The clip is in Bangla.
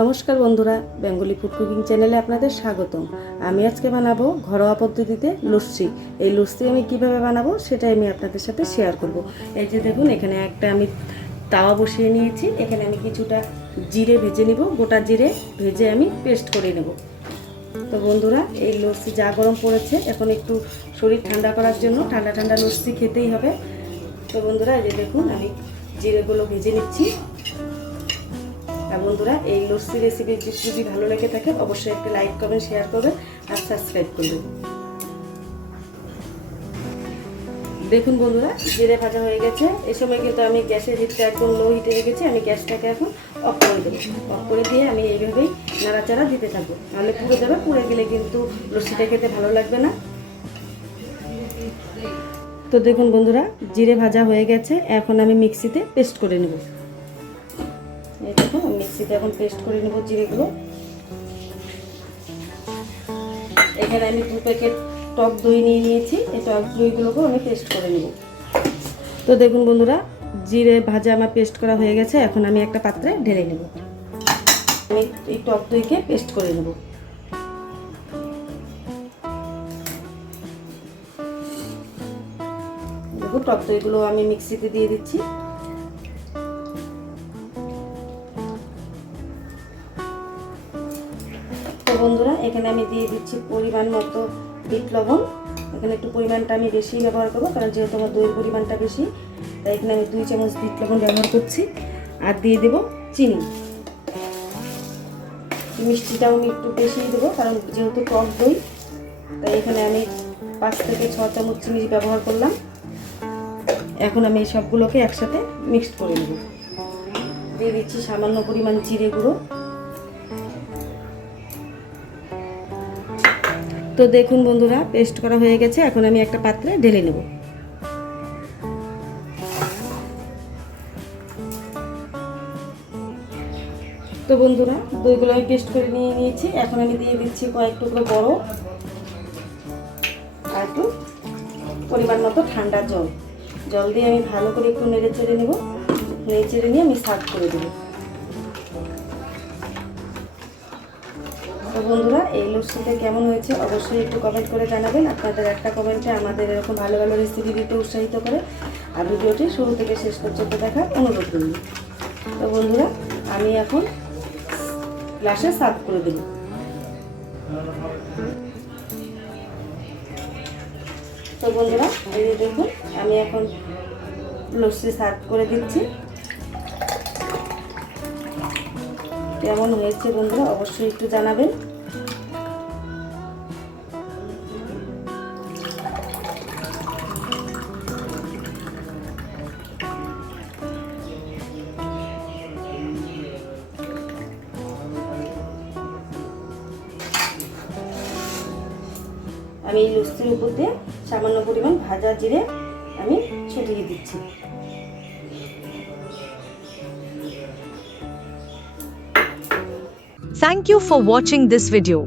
নমস্কার বন্ধুরা, বেঙ্গলি ফুড কুকিং চ্যানেলে আপনাদের স্বাগতম। আমি আজকে বানাবো ঘরোয়া পদ্ধতিতে লস্যি। এই লস্যি আমি কিভাবে বানাবো সেটাই আমি আপনাদের সাথে শেয়ার করব। এই যে দেখুন, এখানে একটা আমি তাওয়া বসিয়ে নিয়েছি। এখানে আমি কিছুটা জিরে ভেজে নিব, গোটা জিরে ভেজে আমি পেস্ট করে নেব। তো বন্ধুরা, এই লস্যি যা গরম পড়েছে, এখন একটু শরীর ঠান্ডা করার জন্য ঠান্ডা ঠান্ডা লস্যি খেতেই হবে। তো বন্ধুরা, এই যে দেখুন, আমি জিরেগুলো ভেজে নিচ্ছি। আর বন্ধুরা, এই লস্যি রেসিপি যদি ভালো লেগে থাকে অবশ্যই একটি লাইক করবেন, শেয়ার করবেন আর সাবস্ক্রাইব করবেন। দেখুন বন্ধুরা, জিরে ভাজা হয়ে গেছে। এই সময় কিন্তু আমি গ্যাসের হিটটা একদম লো হিটে রেখেছি। আমি গ্যাসটাকে এখন অফ করে দেবো। অফ করে দিয়ে আমি এইভাবেই নাড়াচাড়া দিতে থাকবো, নাহলে পুড়ে যাবে। পুড়ে গেলে কিন্তু লস্যিটা খেতে ভালো লাগবে না। তো দেখুন বন্ধুরা, জিরে ভাজা হয়ে গেছে। এখন আমি মিক্সিতে পেস্ট করে নেব। এই দেখুন, আমি মিক্সিতে এখন পেস্ট করে নেব জিরেগুলো। এখানে আমি 2 প্যাকেট টক দই নিয়ে নিয়েছি। এই টক দইগুলোকেও আমি পেস্ট করে নেব। তো দেখুন বন্ধুরা, জিরে ভাজা আমার পেস্ট করা হয়ে গেছে। এখন আমি একটা পাত্রে ঢেলে নেব। আমি এই টক দইকে পেস্ট করে নেব। দেখুন, টক দইগুলো আমি মিক্সিতে দিয়ে দিচ্ছি। তো বন্ধুরা, এখানে আমি দিয়ে দিচ্ছি পরিমাণ মতো বিট লবণ। এখানে একটু পরিমাণটা আমি বেশি ব্যবহার করবো, কারণ যেহেতু আমার দইয়ের পরিমাণটা বেশি, তাই এখানে আমি 2 চামচ বিট লবণ ব্যবহার করছি। আর দিয়ে দেব চিনি। মিষ্টিটাও আমি একটু বেশি দেবো, কারণ যেহেতু টক দই, তাই এখানে আমি 5 থেকে 6 চামচ চিনি ব্যবহার করলাম। এখন আমি এই সবগুলোকে একসাথে মিক্সড করে নেব। দিয়ে দিচ্ছি সামান্য পরিমাণ জিরে গুঁড়ো। তো দেখুন বন্ধুরা, পেস্ট করা হয়ে গেছে। এখন আমি একটা পাত্রে ঢেলে নেব। তো বন্ধুরা, দইগুলো আমি পেস্ট করে নিয়েছি। এখন আমি দিয়ে দিচ্ছি কয়েক টুকরো বরফ আর একটু পরিমাণ মতো ঠান্ডা জল। জল দিয়ে আমি ভালো করে একটু নেড়ে চেড়ে নেব। নেড়ে চেড়ে নিয়ে আমি সার্ভ করে দেবো। তো বন্ধুরা, এই লস্যিটা কেমন হয়েছে অবশ্যই একটু কমেন্ট করে জানাবেন। আপনাদের একটা কমেন্টে আমাদের এরকম ভালো ভালো রেসিপি দিতে উৎসাহিত করে। আর ভিডিওটি শুরু থেকে শেষ পর্যন্ত দেখার অনুরোধ করি। তো বন্ধুরা, আমি এখন গ্লাসে সার্ভ করে দেব। তো বন্ধুরা, এই যে দেখুন, আমি এখন লস্যি সার্ভ করে দিচ্ছি। কেমন হয়েছে বন্ধুরা অবশ্যই একটু জানাবেন। আমি এই লস্যির উপর দিয়ে সামান্য পরিমাণ ভাজা জিরে আমি ছিটিয়ে দিচ্ছি। Thank you for watching this video.